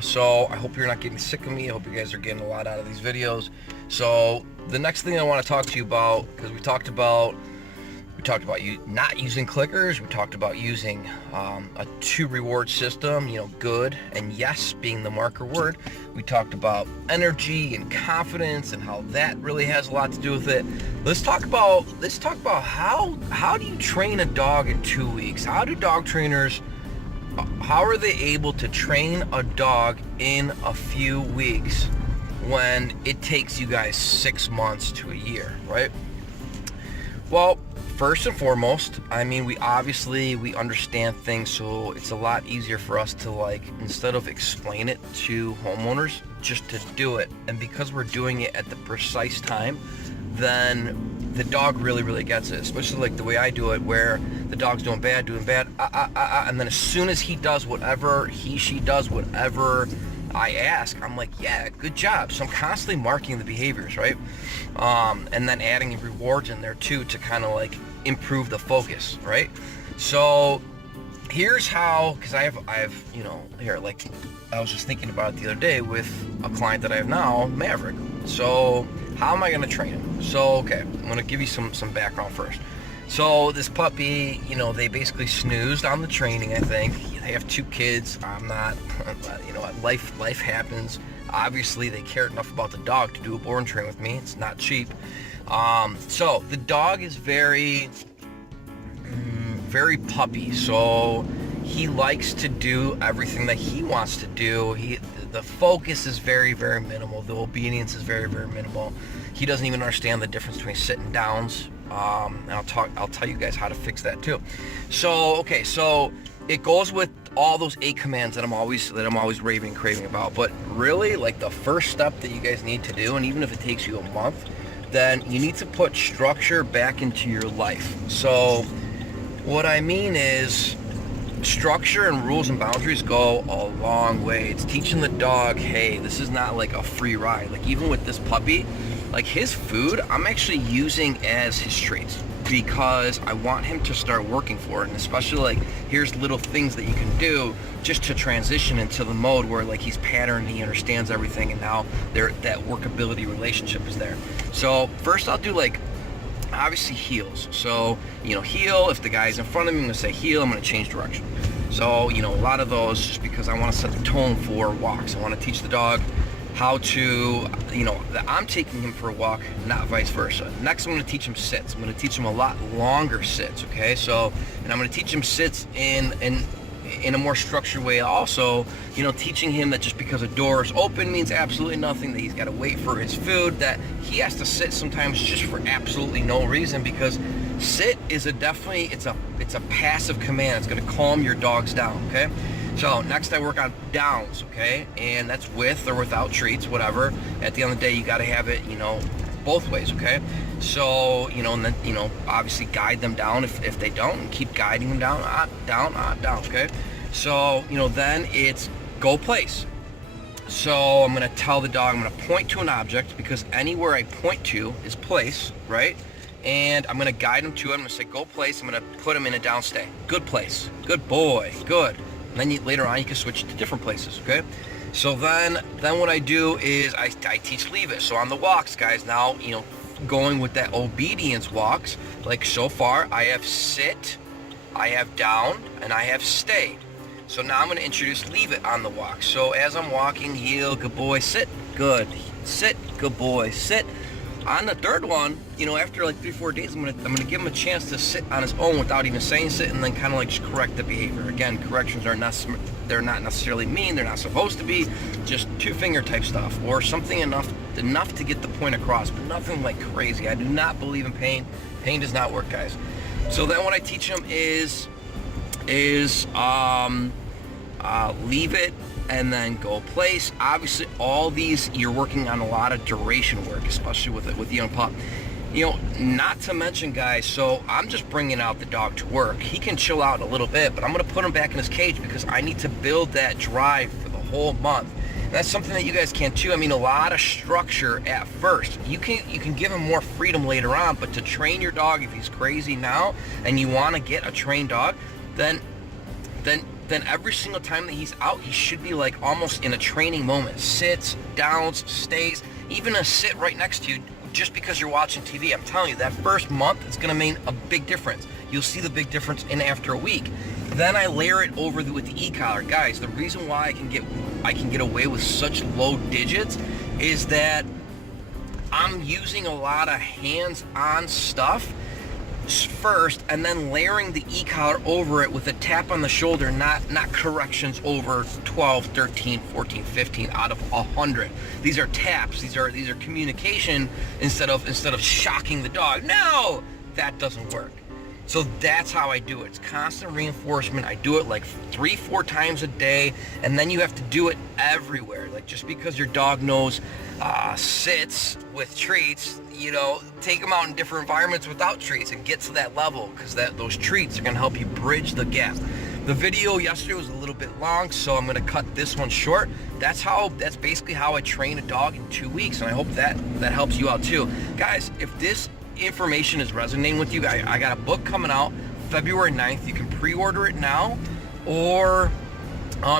So I hope you're not getting sick of me. I hope you guys are getting a lot out of these videos. So the next thing I want to talk to you about, because we talked about you not using clickers. We talked about using a 2 reward system, good and yes being the marker word. We talked about energy and confidence and how that really has a lot to do with it. Let's talk about how do you train a dog in 2 weeks? How are they able to train a dog in a few weeks when it takes you guys 6 months to a year, right? Well, first and foremost, we understand things, so it's a lot easier for us to, instead of explain it to homeowners, just to do it. And because we're doing it at the precise time, then the dog really gets it, especially like the way I do it, where the dog's doing bad, and then as soon as she does whatever I ask, I'm like, yeah, good job. So I'm constantly marking the behaviors, right? And then adding rewards in there too to kind of improve the focus, right? So here's how, because I have I was just thinking about it the other day with a client that I have now, Maverick. So how am I going to train him? So, okay, I'm going to give you some background first. So this puppy, they basically snoozed on the training, I think. They have 2 kids. I'm not, life happens. Obviously, they cared enough about the dog to do a board and train with me. It's not cheap. So the dog is very puppy. So he likes to do everything that he wants to do. The focus is very minimal. The obedience is very minimal. He doesn't even understand the difference between sit and downs. And I'll tell you guys how to fix that too. So okay, so it goes with all those 8 commands that I'm always raving and craving about. But really, the first step that you guys need to do, and even if it takes you a month, then you need to put structure back into your life. So what I mean is, structure and rules and boundaries go a long way. It's teaching the dog, hey, this is not like a free ride. Even with this puppy, his food, I'm actually using as his treats because I want him to start working for it. And especially here's little things that you can do just to transition into the mode where he's patterned, he understands everything, and now that workability relationship is there. So first I'll do obviously heels. So heel, if the guy's in front of me, I'm gonna say heel, I'm gonna change direction. So a lot of those, just because I want to set the tone for walks. I want to teach the dog how to, that I'm taking him for a walk, not vice versa. Next, I'm going to teach him sits. I'm going to teach him a lot longer sits, okay? So, and I'm going to teach him sits in a more structured way also, teaching him that just because a door is open means absolutely nothing, that he's got to wait for his food, that he has to sit sometimes just for absolutely no reason, because sit is it's a passive command. It's going to calm your dogs down, okay? So next I work on downs, okay? And that's with or without treats, whatever. At the end of the day, you got to have it, both ways, okay? So, and then, obviously guide them down if they don't, and keep guiding them down, down, okay? So, then it's go place. So I'm going to tell the dog, I'm going to point to an object, because anywhere I point to is place, right? And I'm going to guide him to it. I'm going to say go place. I'm going to put him in a down stay. Good place. Good boy. Good. And then later on you can switch to different places, okay? So then what I do is I teach leave it. So on the walks, guys, now, going with that obedience walks, so far I have sit, I have down, and I have stayed. So now I'm going to introduce leave it on the walk. So as I'm walking, heel, good boy, sit, good, sit, good boy, sit. On the third one, after 3-4 days, I'm gonna give him a chance to sit on his own without even saying sit, and then kind of just correct the behavior. Again, corrections are not necessarily mean. They're not supposed to be. Just 2-finger type stuff, or something enough to get the point across, but nothing crazy. I do not believe in pain. Pain does not work, guys. So then what I teach him is leave it, and then go place. Obviously, all these, you're working on a lot of duration work, especially with the young pup. Not to mention, guys, so I'm just bringing out the dog to work. He can chill out a little bit, but I'm going to put him back in his cage because I need to build that drive for the whole month. And that's something that you guys can too. A lot of structure at first. You can give him more freedom later on, but to train your dog, if he's crazy now and you want to get a trained dog, then then every single time that he's out, he should be like almost in a training moment. Sits, downs, stays, even a sit right next to you just because you're watching TV. I'm telling you, that first month, it's gonna make a big difference. You'll see the big difference in after a week. Then I layer it over with the e-collar. Guys, the reason why I can get away with such low digits is that I'm using a lot of hands-on stuff first, and then layering the e-collar over it with a tap on the shoulder, not corrections over 12, 13, 14, 15 out of 100. These are taps. These are communication instead of shocking the dog. No, that doesn't work. So that's how I do it. It's constant reinforcement. I do it like 3-4 times a day, and then you have to do it everywhere. Like, just because your dog knows sits with treats, you know, take them out in different environments without treats and get to that level, because those treats are going to help you bridge the gap. The video yesterday was a little bit long, so I'm going to cut this one short. That's basically how I train a dog in 2 weeks, and I hope that helps you out too. Guys, if this information is resonating with you, I got a book coming out February 9th. You can pre-order it now, or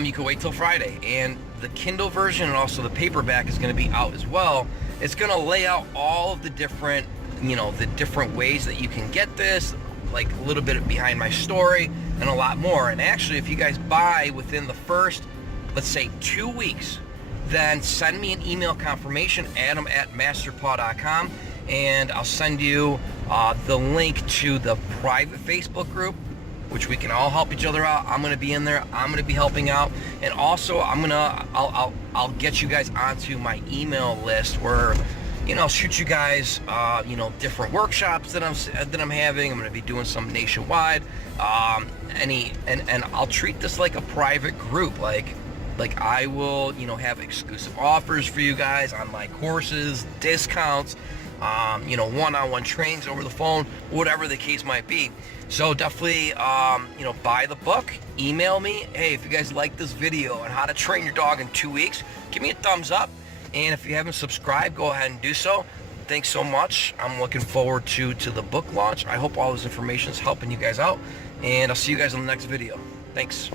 you can wait till Friday. And the Kindle version and also the paperback is going to be out as well. It's going to lay out all of the different, the different ways that you can get this, like a little bit behind my story and a lot more. And actually, if you guys buy within the first, let's say 2 weeks, then send me an email confirmation, adam@masterpaw.com, and I'll send you the link to the private Facebook group, which we can all help each other out. I'm gonna be in there. I'm gonna be helping out, and also I'll get you guys onto my email list where, I'll shoot you guys, different workshops that I'm having. I'm gonna be doing some nationwide. And I'll treat this like a private group, like I will, have exclusive offers for you guys on my courses, discounts, one-on-one trainings over the phone, whatever the case might be. So definitely, buy the book, email me. Hey, if you guys like this video on how to train your dog in 2 weeks, give me a thumbs up. And if you haven't subscribed, go ahead and do so. Thanks so much. I'm looking forward to the book launch. I hope all this information is helping you guys out, and I'll see you guys in the next video. Thanks.